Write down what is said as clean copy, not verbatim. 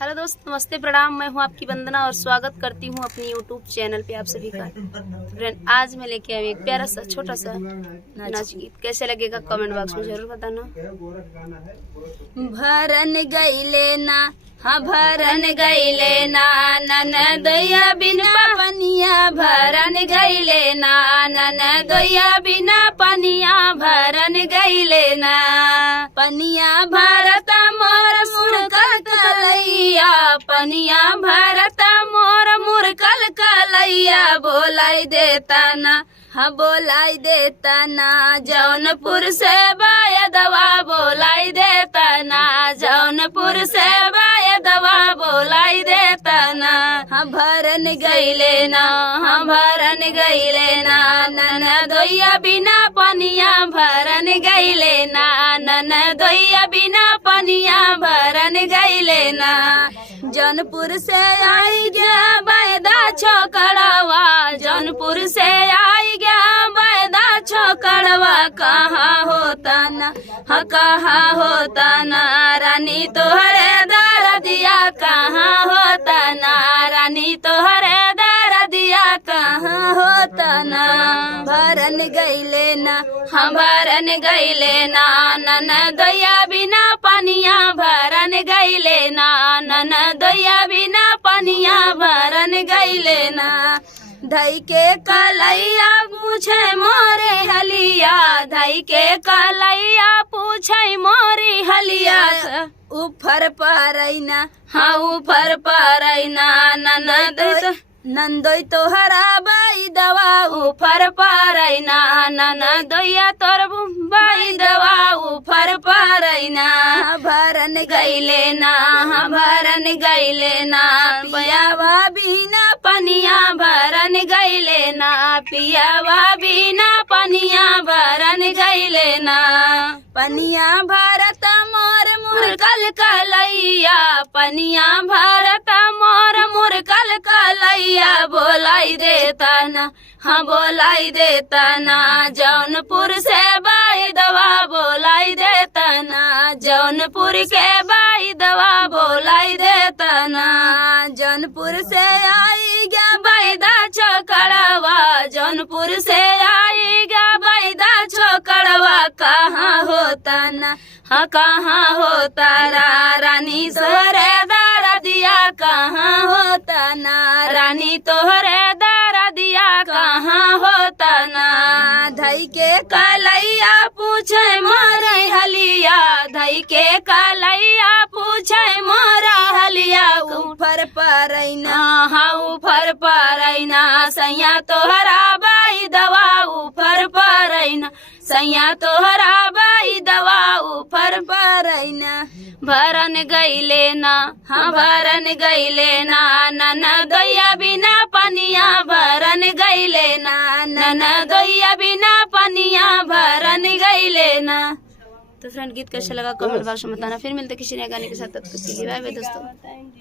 Hello दोस्त, नमस्ते, प्रणाम। मैं हूं आपकी वंदना और स्वागत करती हूं अपनी यूट्यूब चैनल पे आप सभी का। फ्रेंड, आज मैं लेके आई एक प्यारा सा छोटा सा नाच गीत। कैसे लगेगा कमेंट बॉक्स में जरूर बताना। भरन गईले ना, हाँ भरन गईले ना, ननदोया बिना पनिया भरन गईले ना, ननदोया बिना पनिया भरन गईले ना। पनिया भरत मोर मुरकल कलैया, पनिया भरत मोर मुरकल कलैया, बोलाई देता ना, हाँ बोलाई देता ना। जौनपुर से बायदवा बोलाई देता ना, जौनपुर से बायदवा बोलाई देता ना। हाँ भरन गईले ना, हाँ भरन गईले ना, ननदोया बिना पनिया भरन गईले ना, ननदोया बिना पनिया भरन गईले ना। जौनपुर से आई गया बैदा छोकड़वा, जौनपुर से आई गया बैदा छोकड़वा, कहाँ होता ना, हाँ कहाँ होता ना। रानी तोहरे दरदिया कहाँ होता ना, रानी तोहरे दरदिया कहाँ होता ना। भरन गईले ना, हाँ भरन गईले ना, ननदोया बिना पनिया भरन गईले ना, ननदोया बिना पनिया भरन गईले ना। धई के कलैया पूछे मोरे हलिया, धई के कलैया पूछे मोरे हलिया, ऊपर परैना, हाँ ऊपर परैना। नंदोई तोहरा बाई दवा ऊपर परैना, ननदोया तोर बाई दवा ऊपर परैना। भरन गईले ना, हाँ भरन गईले ना, पियावा बिना पनिया भरन गईले ना, पियावा बिना पनिया भरन गईले ना। पनिया भरत मोर मुरकल कलैया, पनिया भरत मोर मुरकल कलैया, बोलाई देता ना, हाँ बोलाई देता ना। जौनपुर से बाई दवा बोलाई देता ना, जौनपुर के बाई दवा बोलाई देता ना। जौनपुर से आई गया बैदा छोकड़वा, जौनपुर से आई गया बैदा छोकड़वा, कहाँ होता ना, हाँ कहाँ होता रा। रानी तोहरे दरदिया कहाँ होता ना, रानी तोहरे दरदिया कहाँ होता ना। धई के कलैया पूछे मोरे हलिया, धई के कलैया पूछे मोरा हलिया, ऊपर परैना, हाँ ऊपर परैना। सैया तोहरा बाई दवा ऊपर परैना, सैया तोहरा बाई दवा ऊपर परैना। भरन गईले ना, हाँ भरन गईले ना, ननदोया बिना पनिया भरन गईले ना, ननदोया बिना पनिया भरन गईले ना। तो फ्रेंड, गीत कैसा लगा कमेंट बॉक्स में बताना। फिर मिलते किसी नए गाने के साथ, तब तक के लिए बाय बाय दोस्तों।